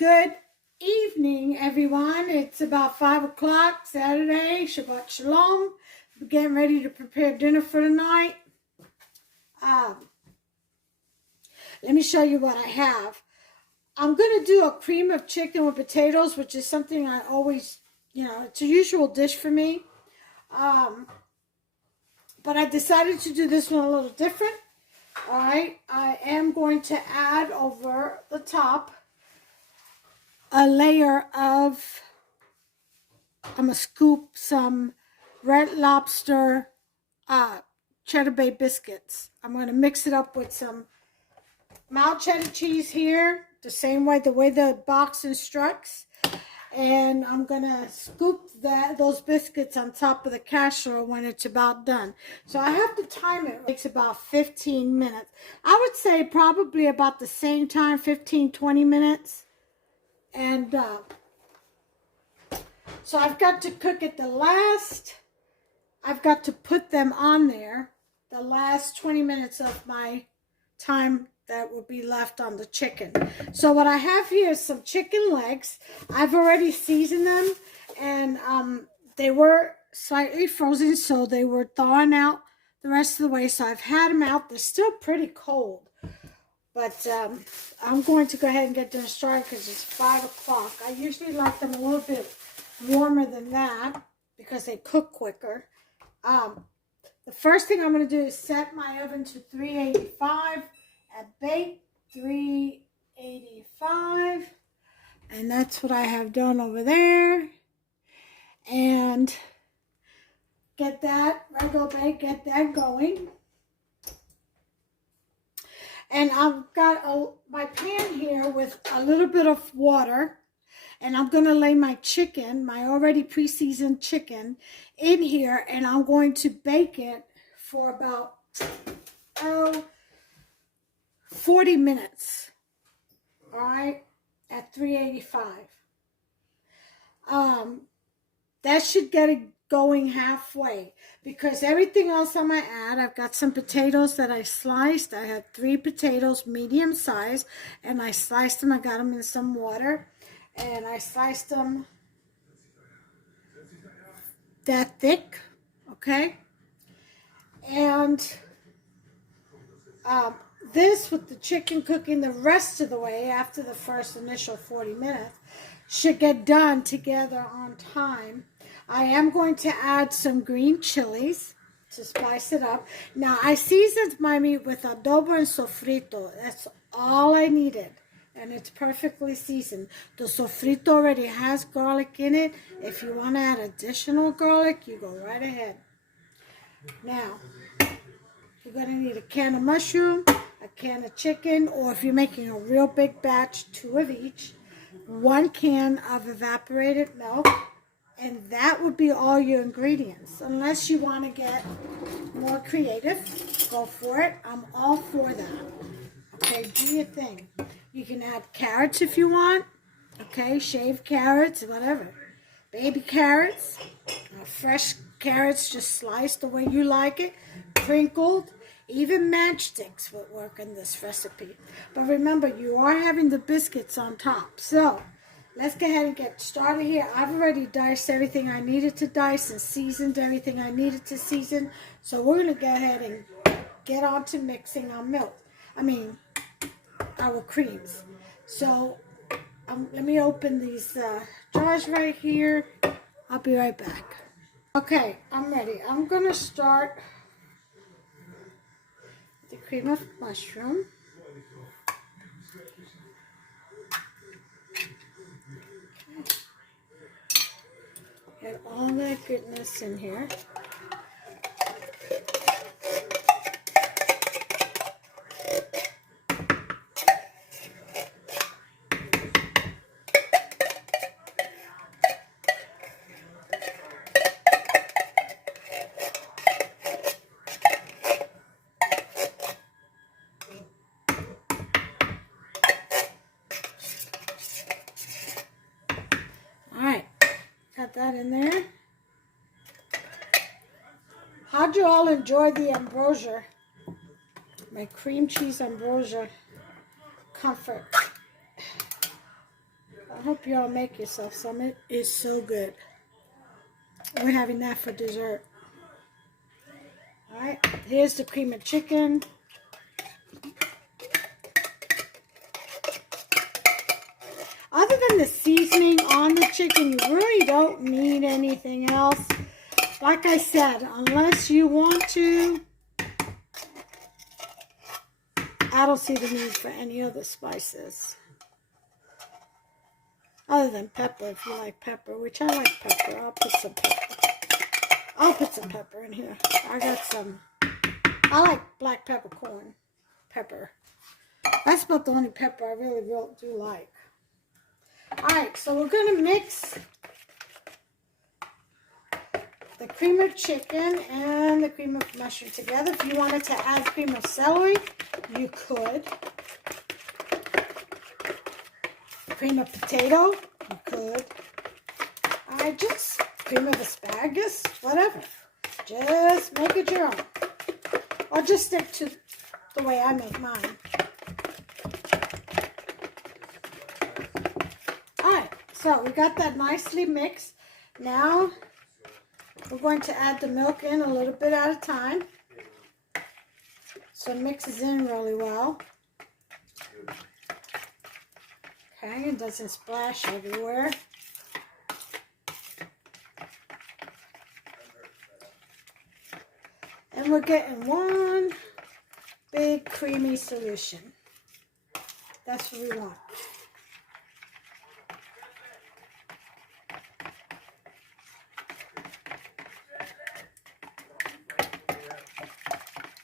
Good evening, everyone. It's about 5 o'clock Saturday. Shabbat Shalom. We're getting ready to prepare dinner for tonight. Let me show you what I have. I'm going to do a cream of chicken with potatoes, which is something I always, it's a usual dish for me. But I decided to do this one a little different. All right, I am going to add over the top a layer of, I'm going to scoop some Red Lobster Cheddar Bay biscuits. I'm going to mix it up with some mild cheddar cheese here, the way the box instructs. And I'm going to scoop those biscuits on top of the casserole when it's about done. So I have to time it. It takes about 15 minutes. I would say probably about the same time, 15, 20 minutes. And so I've got to cook it I've got to put them on there the last 20 minutes of my time that will be left on the chicken. So what I have here is some chicken legs. I've already seasoned them, and they were slightly frozen, so they were thawing out the rest of the way. So I've had them out. They're still pretty cold. But I'm going to go ahead and get them started because it's 5 o'clock. I usually like them a little bit warmer than that because they cook quicker. The first thing I'm going to do is set my oven to 385 and bake 385. And that's what I have done over there. And get that going. And I've got my pan here with a little bit of water. And I'm going to lay my chicken, my already pre-seasoned chicken, in here. And I'm going to bake it for about, 40 minutes. All right? At 385. That should get it going halfway, because everything else I might add, I've got some potatoes that I sliced. I had 3 potatoes, medium size, and I sliced them. I got them in some water, and I sliced them that thick, okay? And this, with the chicken cooking the rest of the way after the first initial 40 minutes, should get done together on time. I am going to add some green chilies to spice it up. Now, I seasoned my meat with adobo and sofrito. That's all I needed, and it's perfectly seasoned. The sofrito already has garlic in it. If you want to add additional garlic, you go right ahead. Now, you're going to need a can of mushroom, a can of chicken, or if you're making a real big batch, 2 of each, 1 can of evaporated milk. And that would be all your ingredients. Unless you want to get more creative, go for it. I'm all for that. Okay, do your thing. You can add carrots if you want. Okay, shaved carrots, whatever. Baby carrots, fresh carrots just sliced the way you like it, crinkled. Even matchsticks would work in this recipe. But remember, you are having the biscuits on top. So let's go ahead and get started here. I've already diced everything I needed to dice and seasoned everything I needed to season. So we're going to go ahead and get on to mixing our our creams. So let me open these jars right here. I'll be right back. Okay, I'm ready. I'm going to start the cream of mushroom. Get all that goodness in here. That in there. How'd you all enjoy the ambrosia? My cream cheese ambrosia comfort. I hope you all make yourself some. It is so good. We're having that for dessert. All right, here's the cream of chicken. Other than the seasoning on the chicken, you really don't need anything else. Like I said, unless you want to, I don't see the need for any other spices. Other than pepper, if you like pepper, which I like pepper. I'll put some pepper. I'll put some pepper in here. I got some. I like black peppercorn pepper. That's about the only pepper I really do like. Alright, so we're going to mix the cream of chicken and the cream of mushroom together. If you wanted to add cream of celery, you could. Cream of potato, you could. Alright, just cream of asparagus, whatever. Just make it your own. Or just stick to the way I make mine. Alright, so we got that nicely mixed. Now we're going to add the milk in a little bit at a time. So it mixes in really well. Okay, it doesn't splash everywhere. And we're getting one big creamy solution. That's what we want.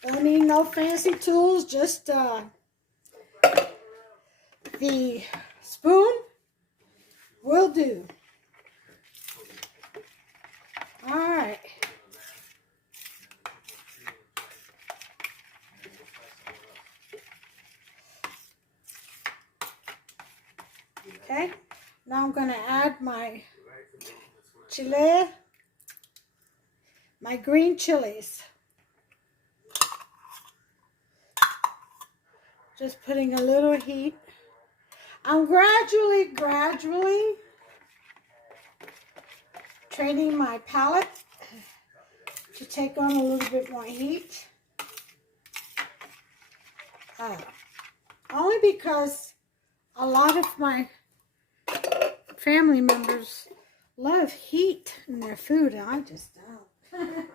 Don't need no fancy tools, just the spoon will do. All right. Okay, now I'm going to add my chile, my green chilies. Just putting a little heat. I'm gradually training my palate to take on a little bit more heat. Only because a lot of my family members love heat in their food, and I just don't.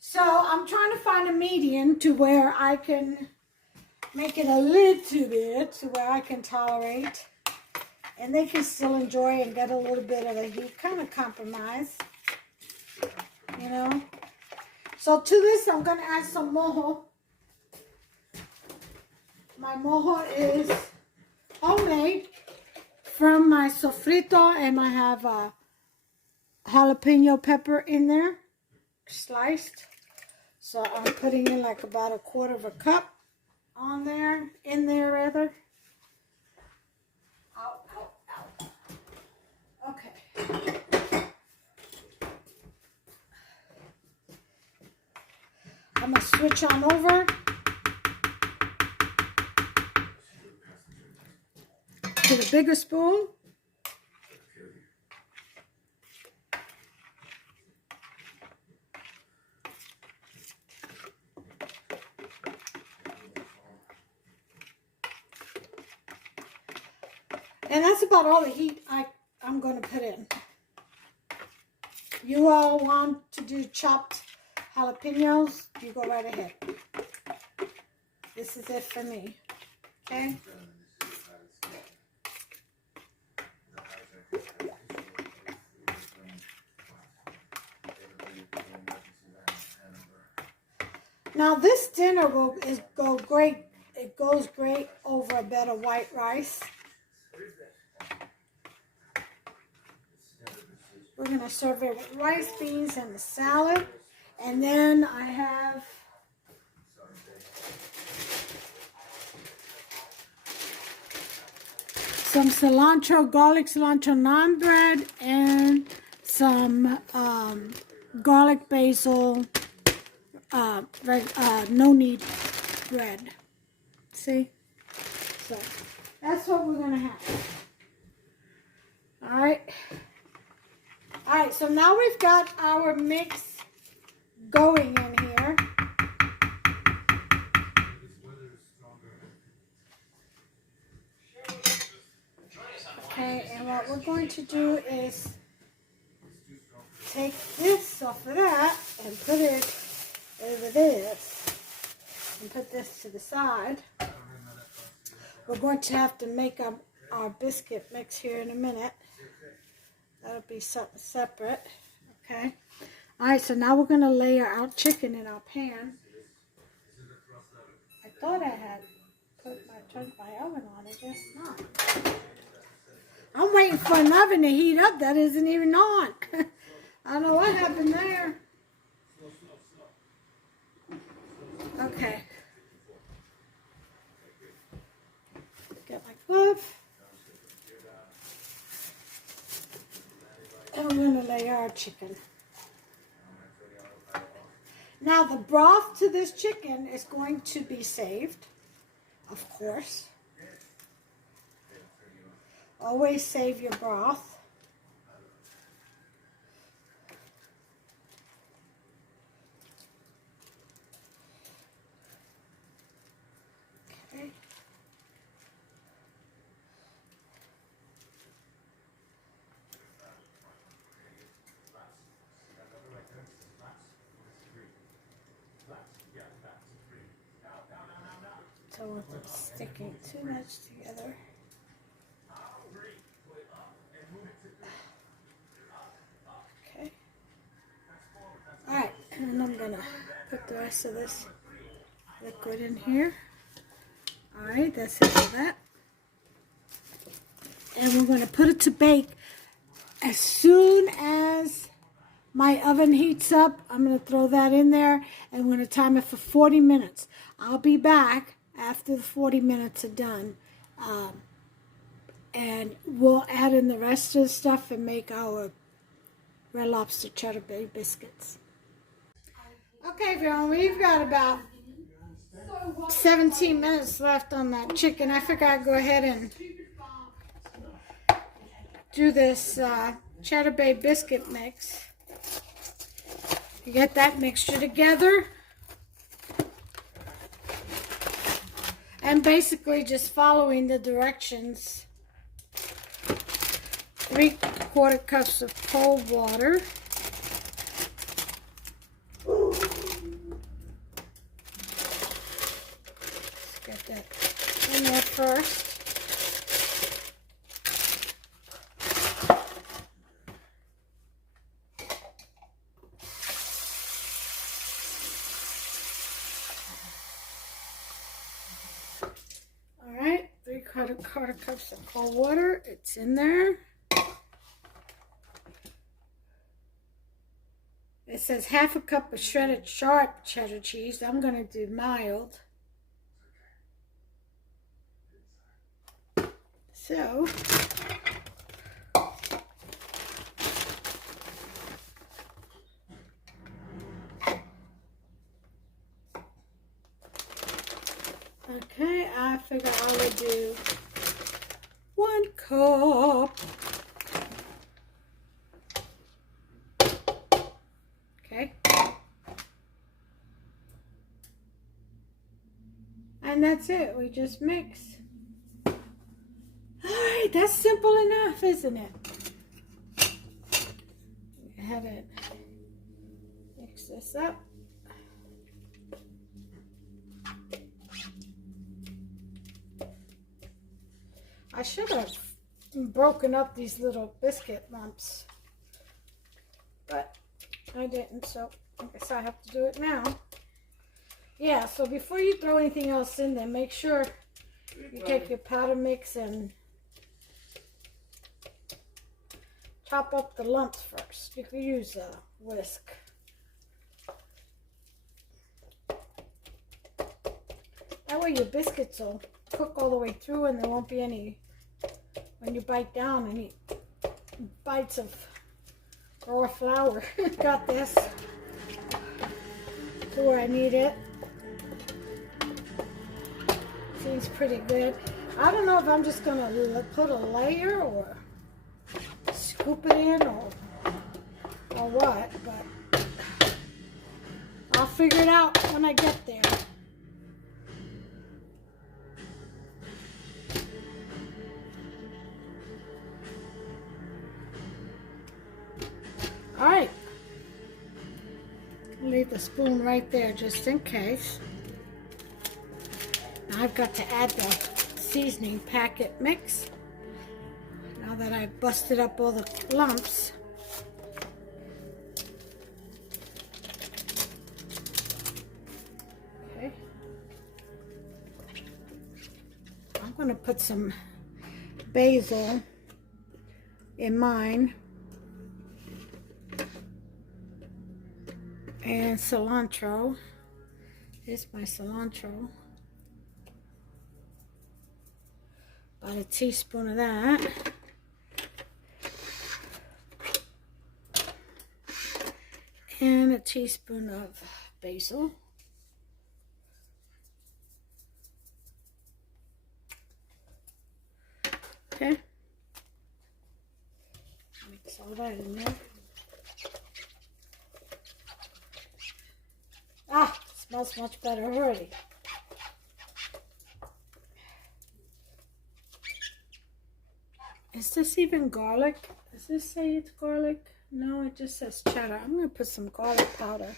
So I'm trying to find a median to where I can make it a little bit to where I can tolerate, and they can still enjoy and get a little bit of the heat, kind of compromise, you know. So to this, I'm going to add some mojo. My mojo is homemade from my sofrito, and I have a jalapeno pepper in there, sliced. So I'm putting in like about 1/4 cup on there, in there rather. Ow, ow, ow. Okay. I'm going to switch on over to the bigger spoon. And that's about all the heat I'm going to put in. You all want to do chopped jalapenos, you go right ahead. This is it for me. Okay? Now this dinner go great. It goes great over a bed of white rice. We're going to serve it with rice, beans, and the salad. And then I have some garlic cilantro naan bread, and some garlic basil no knead bread. See? So That's what we're going to have. All right. All right, so now we've got our mix going in here. Okay, and what we're going to do is take this off of that and put it over this and put this to the side. We're going to have to make our biscuit mix here in a minute. That'll be something separate. Okay. All right, so now we're going to layer our chicken in our pan. I thought I had turned my oven on. I guess not. I'm waiting for an oven to heat up. That isn't even on. I don't know what happened there. Okay. Get my glove. And we're going to layer our chicken. Now the broth to this chicken is going to be saved, of course. Always save your broth. Okay. So we're sticking too much together. Okay. Alright, and I'm going to put the rest of this liquid in here. Alright, that's it for that. And we're going to put it to bake as soon as my oven heats up. I'm going to throw that in there and we're going to time it for 40 minutes. I'll be back after the 40 minutes are done. And we'll add in the rest of the stuff and make our Red Lobster Cheddar Bay biscuits. Okay, everyone, we've got about 17 minutes left on that chicken. I forgot to go ahead and do this Cheddar Bay biscuit mix. You get that mixture together. And basically just following the directions. 3/4 cups of cold water. Let's get that in there first. Alright, 3/4 cups of cold water. It's in there. It says 1/2 cup of shredded sharp cheddar cheese. I'm going to do mild. So, okay, I figure I would do 1 cup. Okay. And that's it. We just mix. Alright, that's simple enough, isn't it? Go ahead and mix this up. I should have broken up these little biscuit lumps, but I didn't, so I guess I have to do it now. Yeah, so before you throw anything else in there, make sure you take your powder mix and chop up the lumps first. You can use a whisk. That way your biscuits will cook all the way through and there won't be any, when you bite down, any bites of raw flour. Got this to where I need it. Seems pretty good. I don't know if I'm just going to put a layer or scoop it in or what, but I'll figure it out when I get there. All right. Leave the spoon right there just in case. Now I've got to add the seasoning packet mix. Now that I've busted up all the lumps. Okay. I'm going to put some basil in mine. And cilantro. Here's my cilantro. About a teaspoon of that. And a teaspoon of basil. Okay. Mix all that in there. Ah, it smells much better already. Is this even garlic? Does this say it's garlic? No, it just says cheddar. I'm going to put some garlic powder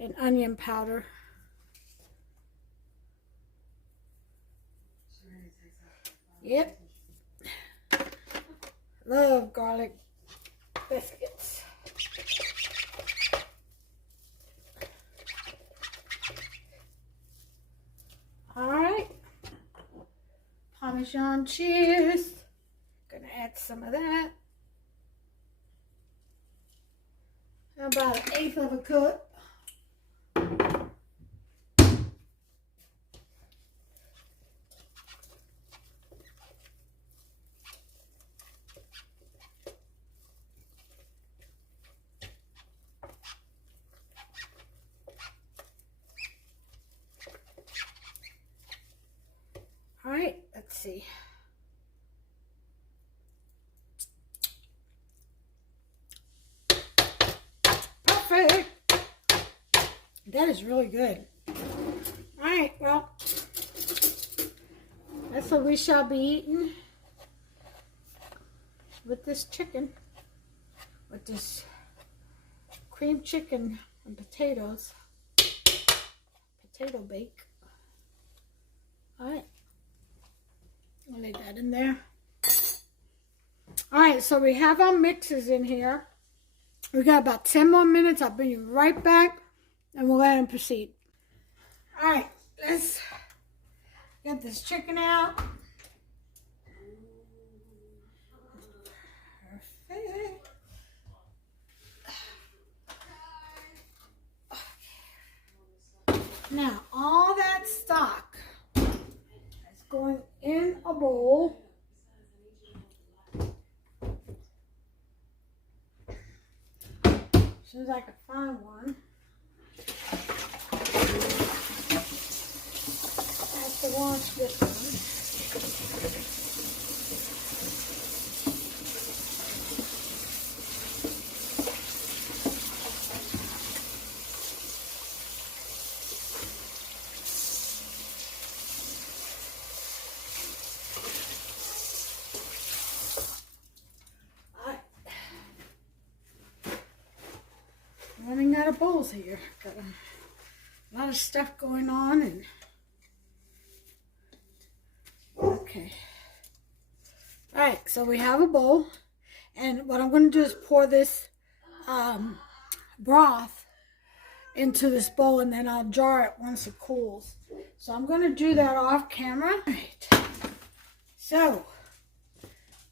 and onion powder. Yep. Love garlic biscuits. Alright. Parmesan cheese. Gonna add some of that. About 1/8 of a cup. All right, let's see. Perfect. That is really good. All right, well, that's what we shall be eating with this chicken, with this cream chicken and potatoes, potato bake. All right. I'll lay that in there. All right, so we have our mixes in here. We got about 10 more minutes. I'll bring you right back and we'll let them proceed. All right, let's get this chicken out. Perfect. Now, all that stock is going in a bowl. As soon as I can find one. I have to wash this one. Running out of bowls here. Got a lot of stuff going on and okay. Alright, so we have a bowl and what I'm going to do is pour this broth into this bowl and then I'll jar it once it cools. So I'm going to do that off camera. Alright, so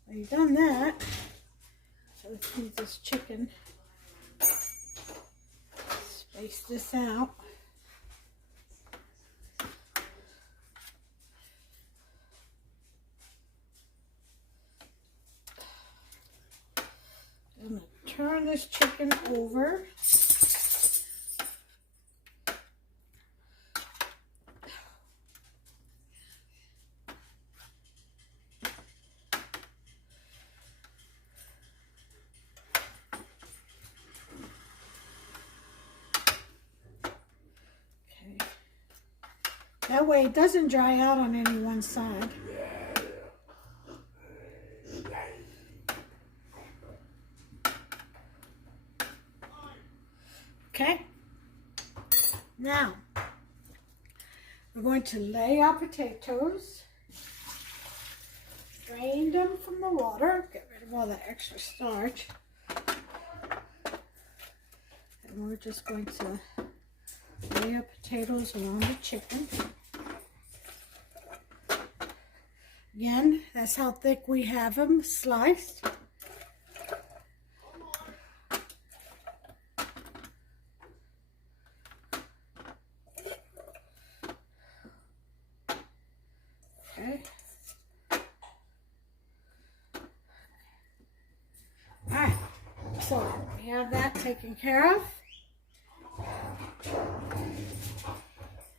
we've done that. So let's use this chicken. Space this out. I'm going to turn this chicken over. That way it doesn't dry out on any one side. Okay, now we're going to lay our potatoes, drain them from the water, get rid of all the extra starch, and we're just going to lay our potatoes around the chicken. Again, that's how thick we have them sliced. Okay. Alright, so we have that taken care of.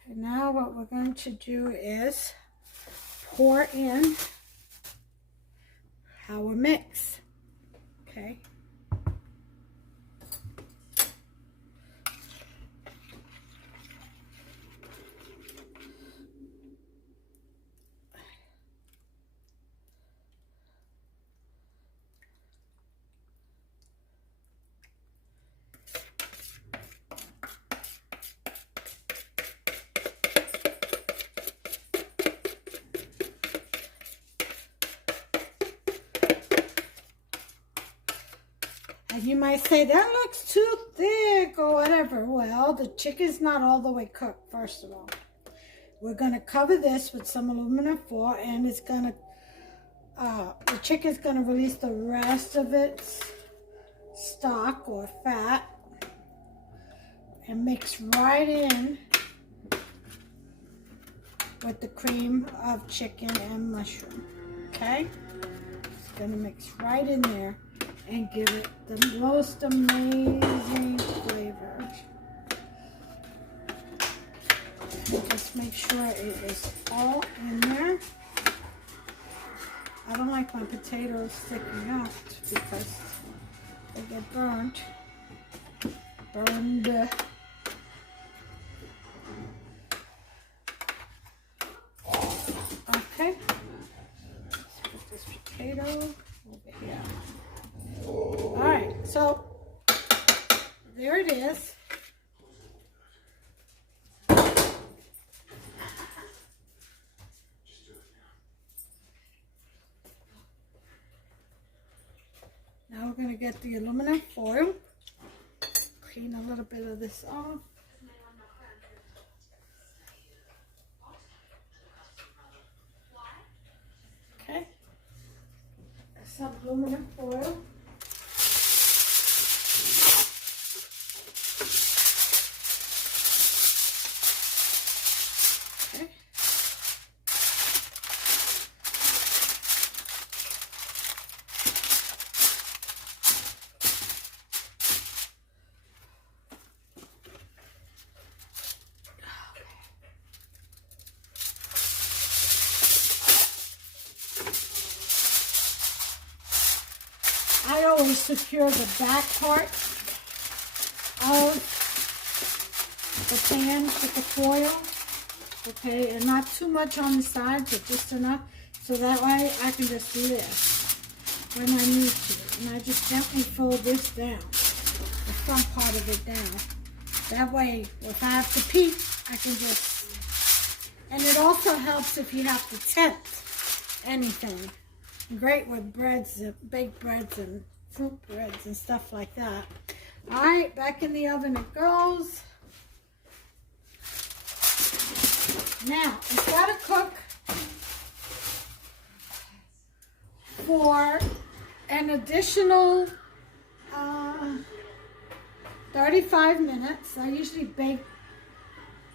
And now what we're going to do is pour in our mix. Okay. And you might say, that looks too thick or whatever. Well, the chicken's not all the way cooked, first of all. We're going to cover this with some aluminum foil, and it's going to, the chicken's going to release the rest of its stock or fat and mix right in with the cream of chicken and mushroom. Okay? It's going to mix right in there and give it the most amazing flavor. Just make sure it is all in there. I don't like my potatoes sticking out because they get burned. Okay. Let's put this potato over here. Alright, so there it is. Now we're going to get the aluminum foil, clean a little bit of this off. Okay, some aluminum foil. I always secure the back part of the pan with the foil, okay, and not too much on the sides, but just enough, so that way I can just do this when I need to, and I just gently fold this down, the front part of it down. That way, if I have to peek, I can just, and it also helps if you have to tempt anything. Great with breads, baked breads and fruit breads and stuff like that. All right, back in the oven it goes. Now, it's got to cook for an additional 35 minutes. I usually bake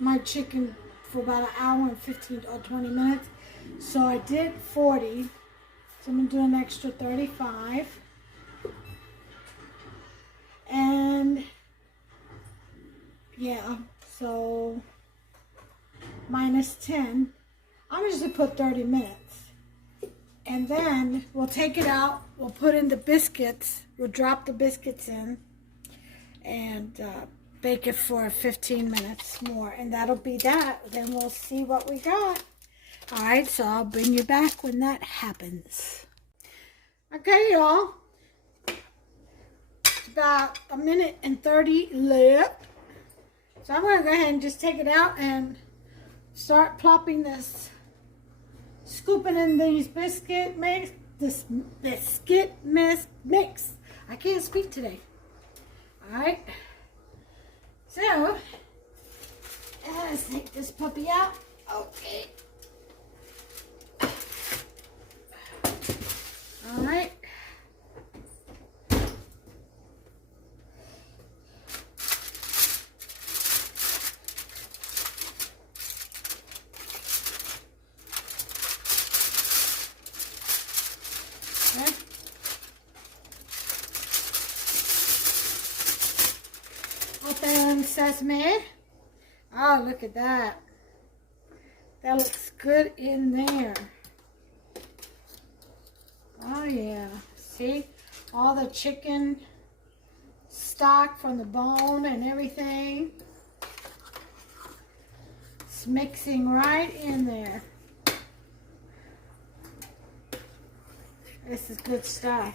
my chicken for about an hour and 15 or 20 minutes. So I did 40. So I'm going to do an extra 35. And yeah, so minus 10. I'm just going to put 30 minutes. And then we'll take it out. We'll put in the biscuits. We'll drop the biscuits in. And bake it for 15 minutes more, and that'll be that. Then we'll see what we got. All right, so I'll bring you back when that happens. Okay, y'all. It's about 1:30 left. So I'm going to go ahead and just take it out and start plopping this, scooping in these biscuit mix, this biscuit mix. I can't speak today. All right. So, let's take this puppy out. Okay. All right. Okay. Open sesame. Oh, look at that. That looks good in there. Oh yeah, see all the chicken stock from the bone and everything. It's mixing right in there. This is good stuff.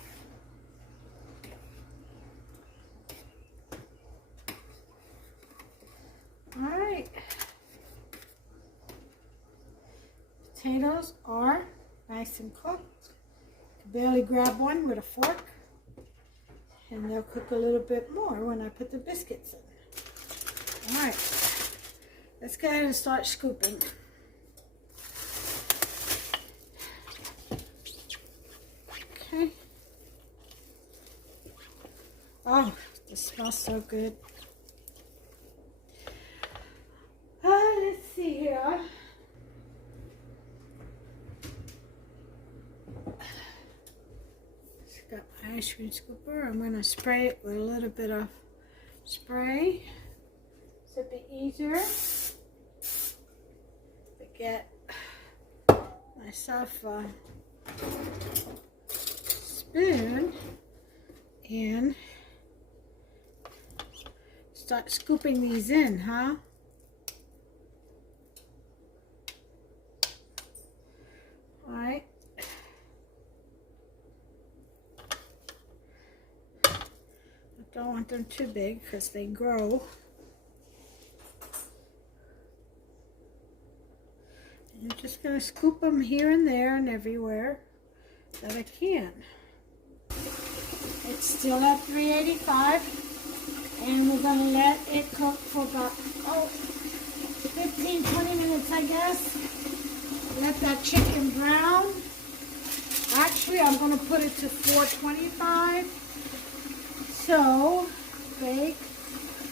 All right. Potatoes are nice and cooked. Barely grab one with a fork, and they'll cook a little bit more when I put the biscuits in. All right, let's go ahead and start scooping. Okay. Oh, this smells so good. Let's see here. Got my ice cream scooper. I'm going to spray it with a little bit of spray so it'll be easier to get myself a spoon and start scooping these in, huh? All right. Don't want them too big because they grow. And I'm just going to scoop them here and there and everywhere that I can. It's still at 385, and we're going to let it cook for about 15-20 minutes, I guess. Let that chicken brown. Actually, I'm going to put it to 425. So, bake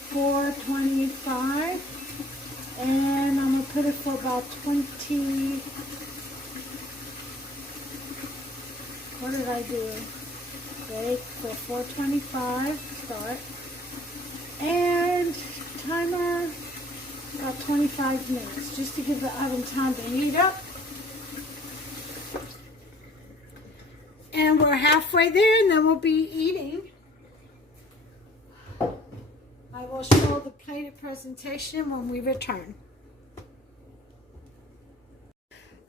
425, and I'm going to put it for about 20, what did I do? Bake for 425, start, and timer about 25 minutes, just to give the oven time to heat up. And we're halfway there, and then we'll be eating. I will show the plated presentation when we return.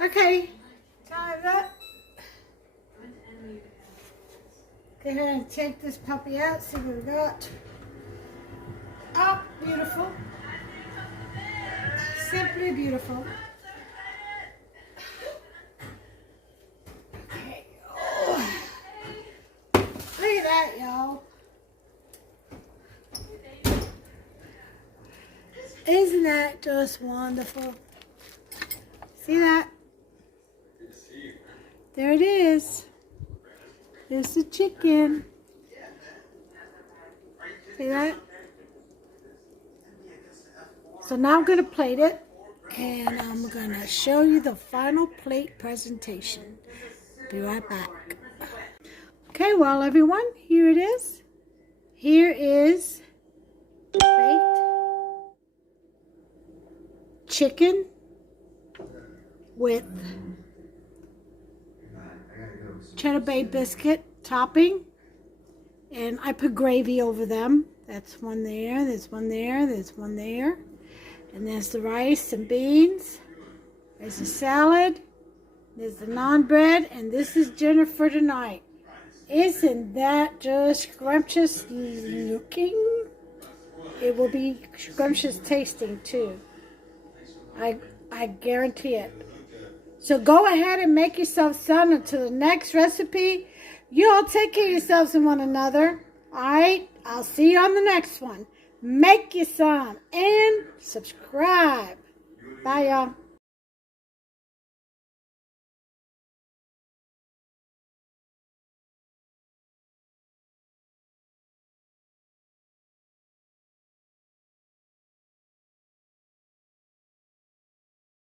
Okay, time's up. Go ahead and take this puppy out, see what we got. Oh, beautiful. Simply beautiful. Okay. Oh. Look at that, y'all. Isn't that just wonderful? See that? There it is. There's the chicken. See that? So now I'm going to plate it, and I'm going to show you the final plate presentation. Be right back. Okay, well everyone, here it is. Here is baked chicken with Cheddar Bay biscuit topping, and I put gravy over them. That's one there. There's one there. There's one there. And there's the rice and beans. There's the salad. There's the naan bread. And this is dinner for tonight. Isn't that just scrumptious looking? It will be scrumptious tasting too. I guarantee it. So go ahead and make yourself some until the next recipe. You all take care of yourselves and one another. Alright? I'll see you on the next one. Make you some and subscribe. Bye, y'all.